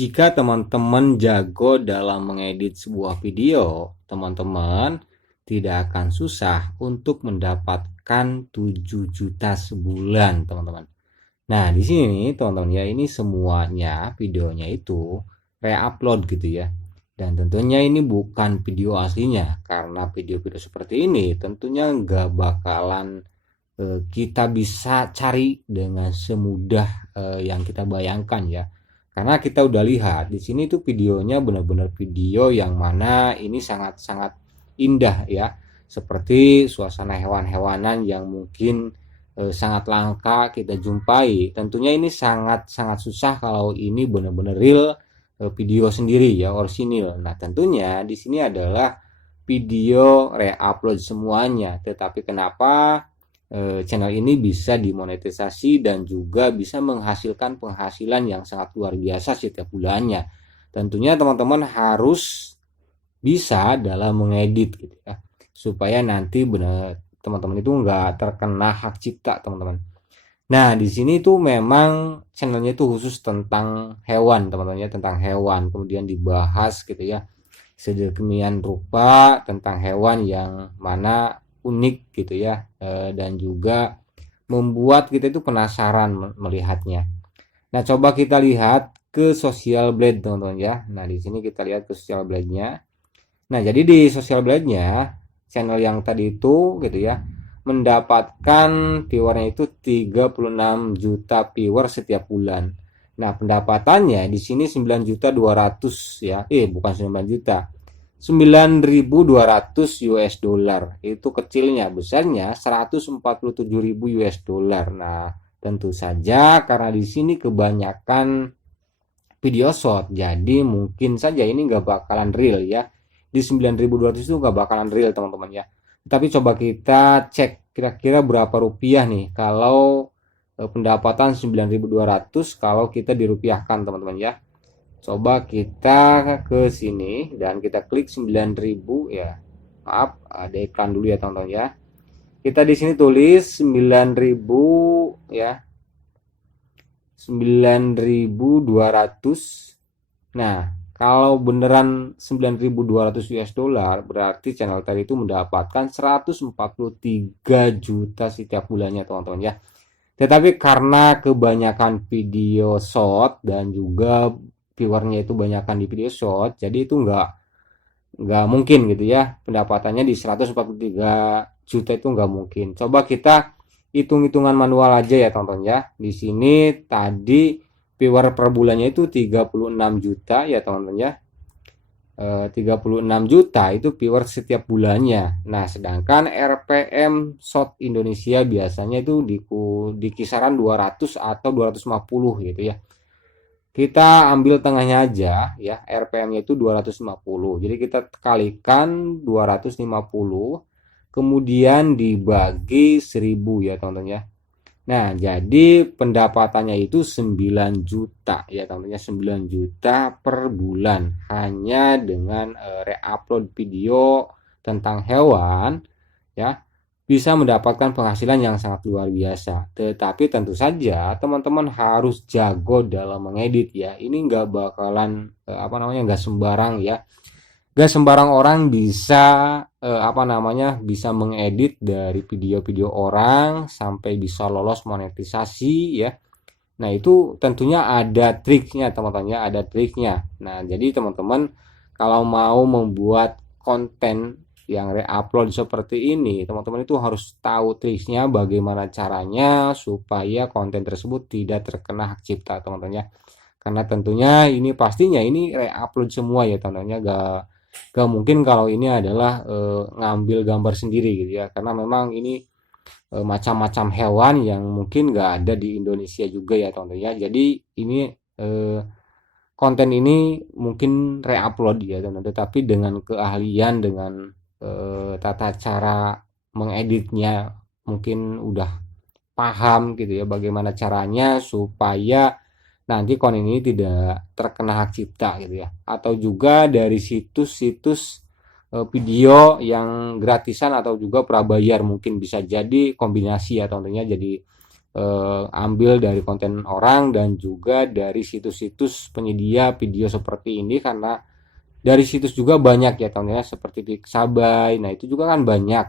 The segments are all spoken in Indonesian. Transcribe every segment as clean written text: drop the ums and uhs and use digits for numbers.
Jika teman-teman jago dalam mengedit sebuah video, teman-teman tidak akan susah untuk mendapatkan 7 juta sebulan, teman-teman. Nah, di sini teman-teman ya, ini semuanya videonya itu re-upload gitu ya. Dan tentunya ini bukan video aslinya, karena video-video seperti ini tentunya nggak bakalan kita bisa cari dengan semudah yang kita bayangkan ya. Karena kita udah lihat di sini tuh videonya benar-benar video yang mana ini sangat-sangat indah ya. Seperti suasana hewan-hewanan yang mungkin sangat langka kita jumpai. Tentunya ini sangat-sangat susah kalau ini benar-benar real video sendiri ya, orisinil. Nah, tentunya di sini adalah video re-upload semuanya. Tetapi kenapa channel ini bisa dimonetisasi dan juga bisa menghasilkan penghasilan yang sangat luar biasa setiap bulannya? Tentunya teman-teman harus bisa dalam mengedit gitu ya, supaya nanti benar teman-teman itu nggak terkena hak cipta, teman-teman. Nah, di sini tuh memang channelnya itu khusus tentang hewan, teman-teman ya, tentang hewan. Kemudian dibahas gitu ya, sedemikian rupa tentang hewan yang mana unik gitu ya, dan juga membuat kita itu penasaran melihatnya. Nah, coba kita lihat ke Social Blade, teman-teman ya. Nah, di sini kita lihat ke Social Blade-nya. Nah, jadi di Social Blade-nya, channel yang tadi itu gitu ya, mendapatkan viewernya itu 36 juta viewer setiap bulan. Nah, pendapatannya di sini 9 juta 200 ya. Bukan 9 juta. 9.200 US dollar. Itu kecilnya, besarnya 147.000 US dollar. Nah, tentu saja karena di sini kebanyakan video short, jadi mungkin saja ini nggak bakalan real ya. Di 9.200 itu nggak bakalan real, teman-teman ya. Tapi coba kita cek kira-kira berapa rupiah nih kalau pendapatan 9.200 kalau kita dirupiahkan, teman-teman ya. Coba kita ke sini dan kita klik 9.000 ya. Maaf, ada iklan dulu ya, teman-teman ya. Kita di sini tulis 9.000 ya. 9.200. Nah, kalau beneran 9.200 US dollar, berarti channel tadi itu mendapatkan 143 juta setiap bulannya, teman-teman ya. Tetapi karena kebanyakan video short dan juga viewernya itu banyakkan di video short, jadi itu nggak mungkin gitu ya, pendapatannya di 143 juta itu nggak mungkin. Coba kita hitung-hitungan manual aja ya, teman-teman ya. Di sini tadi viewer per bulannya itu 36 juta ya, teman-teman ya. 36 juta itu viewer setiap bulannya. Nah, sedangkan RPM short Indonesia biasanya itu di kisaran 200 atau 250 gitu ya. Kita ambil tengahnya aja ya, RPM-nya itu 250. Jadi kita kalikan 250 kemudian dibagi 1000 ya, teman-teman ya. Nah, jadi pendapatannya itu 9 juta ya, teman-teman ya, 9 juta per bulan hanya dengan re-upload video tentang hewan ya, bisa mendapatkan penghasilan yang sangat luar biasa. Tetapi tentu saja teman-teman harus jago dalam mengedit ya. Ini nggak bakalan nggak sembarang ya. Nggak sembarang orang bisa bisa mengedit dari video-video orang sampai bisa lolos monetisasi ya. Nah, itu tentunya ada triknya, teman-teman ya, ada triknya. Nah, jadi teman-teman kalau mau membuat konten yang re-upload seperti ini, teman-teman itu harus tahu triknya, bagaimana caranya supaya konten tersebut tidak terkena hak cipta, teman-teman ya. Karena tentunya ini pastinya ini re-upload semua ya, teman-teman ya. Gak mungkin kalau ini adalah ngambil gambar sendiri gitu ya. Karena memang ini macam-macam hewan yang mungkin nggak ada di Indonesia juga ya, teman-teman ya. Jadi ini eh, konten ini mungkin re-upload ya, teman-teman, tetapi dengan keahlian, dengan tata cara mengeditnya mungkin udah paham gitu ya, bagaimana caranya supaya nanti konten ini tidak terkena hak cipta gitu ya. Atau juga dari situs-situs video yang gratisan atau juga prabayar, mungkin bisa jadi kombinasi ya, tentunya jadi ambil dari konten orang dan juga dari situs-situs penyedia video seperti ini, karena dari situs juga banyak ya teman-teman ya, seperti Pixabay. Nah itu juga kan banyak,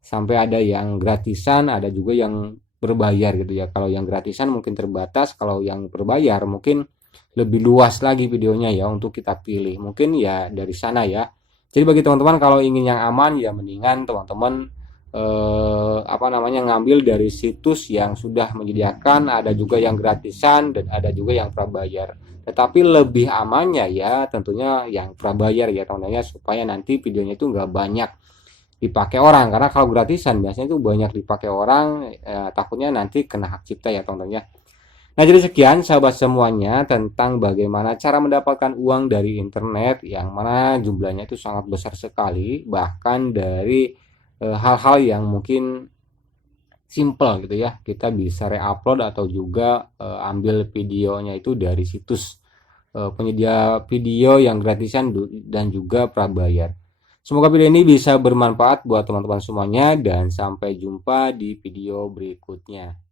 sampai ada yang gratisan, ada juga yang berbayar gitu ya. Kalau yang gratisan mungkin terbatas, kalau yang berbayar mungkin lebih luas lagi videonya ya untuk kita pilih. Mungkin ya dari sana ya. Jadi bagi teman-teman kalau ingin yang aman ya mendingan teman-teman apa namanya ngambil dari situs yang sudah menyediakan, ada juga yang gratisan dan ada juga yang prabayar. Tetapi lebih amannya ya tentunya yang prabayar ya teman-teman ya, supaya nanti videonya itu nggak banyak dipakai orang, karena kalau gratisan biasanya itu banyak dipakai orang, takutnya nanti kena hak cipta ya teman-teman ya. Nah, jadi sekian sahabat semuanya tentang bagaimana cara mendapatkan uang dari internet, yang mana jumlahnya itu sangat besar sekali, bahkan dari hal-hal yang mungkin simple gitu ya. Kita bisa reupload atau juga ambil videonya itu dari situs penyedia video yang gratisan dan juga prabayar. Semoga video ini bisa bermanfaat buat teman-teman semuanya dan sampai jumpa di video berikutnya.